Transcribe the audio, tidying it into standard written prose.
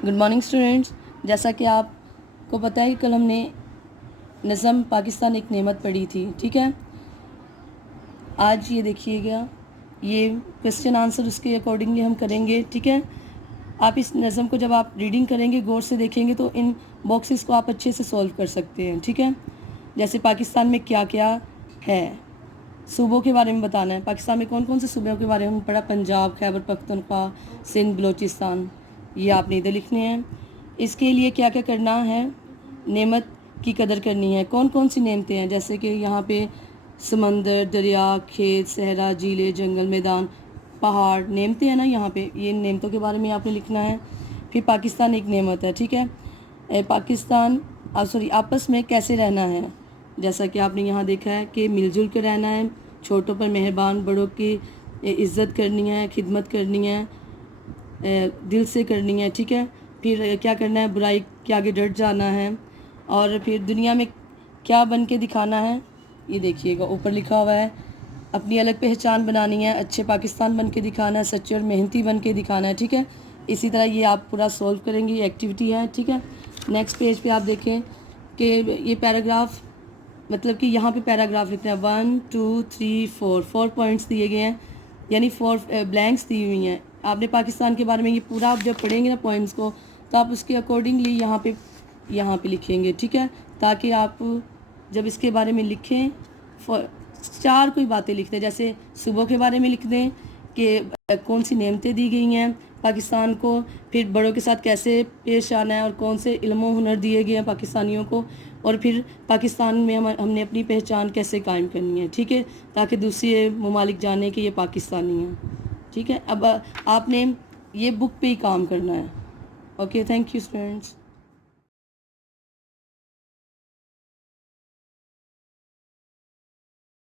Good morning students. जैसा कि आपको पता है कि कल हमने नज़म पाकिस्तान एक नेमत पढ़ी थी, ठीक है। आज ये देखिएगा, ये क्वेश्चन आंसर उसके अकॉर्डिंगली हम करेंगे, ठीक है। आप इस नज़म को जब आप रीडिंग करेंगे, गौर से देखेंगे तो इन बॉक्सेस को आप अच्छे से सॉल्व कर सकते हैं, ठीक है। जैसे पाकिस्तान में क्या क्या है, सूबों के बारे में बताना है। पाकिस्तान में कौन कौन से सूबों के बारे में हमने पढ़ा? पंजाब, खैबर पख्तूनख्वा, सिंध, बलूचिस्तान, ये आपने इधर लिखने हैं। इसके लिए क्या क्या करना है? नेमत की कदर करनी है। कौन कौन सी नेमतें हैं? जैसे कि यहाँ पे समंदर, दरिया, खेत, सहरा, झीलें, जंगल, मैदान, पहाड़, नेमतें हैं ना यहाँ पे। ये नेमतों के बारे में आपने लिखना है। फिर पाकिस्तान एक नेमत है, ठीक है। पाकिस्तान आपस में कैसे रहना है? जैसा कि आपने यहाँ देखा है कि मिलजुल कर रहना है, छोटों पर मेहरबान, बड़ों की इज़्ज़त करनी है, खिदमत करनी है, दिल से करनी है, ठीक है। फिर क्या करना है? बुराई के आगे डट जाना है। और फिर दुनिया में क्या बन के दिखाना है? ये देखिएगा, ऊपर लिखा हुआ है, अपनी अलग पहचान बनानी है, अच्छे पाकिस्तान बन के दिखाना है, सच्चे और मेहनती बन के दिखाना है, ठीक है। इसी तरह ये आप पूरा सॉल्व करेंगे, ये एक्टिविटी है, ठीक है। नेक्स्ट पेज पे आप देखें कि ये पैराग्राफ, मतलब कि यहाँ पे पैराग्राफ लिखना है 1 2 3 4 पॉइंट्स दिए गए हैं, यानी 4 ब्लैंक्स दी हुई हैं। आपने पाकिस्तान के बारे में ये पूरा आप जब पढ़ेंगे ना पॉइंट्स को, तो आप उसके अकॉर्डिंगली यहाँ पे लिखेंगे, ठीक है। ताकि आप जब इसके बारे में लिखें, 4 कोई बातें लिख दें। जैसे सुबह के बारे में लिख दें कि कौन सी नेमतें दी गई हैं पाकिस्तान को, फिर बड़ों के साथ कैसे पेश आना है और कौन से इल्म हुनर दिए गए हैं पाकिस्तानियों को, और फिर पाकिस्तान में हमने अपनी पहचान कैसे कायम करनी है, ठीक है, ताकि दूसरे ममालिक जाने कि ये पाकिस्तानी हैं, ठीक है। अब आपने ये बुक पे ही काम करना है। Okay, thank you students.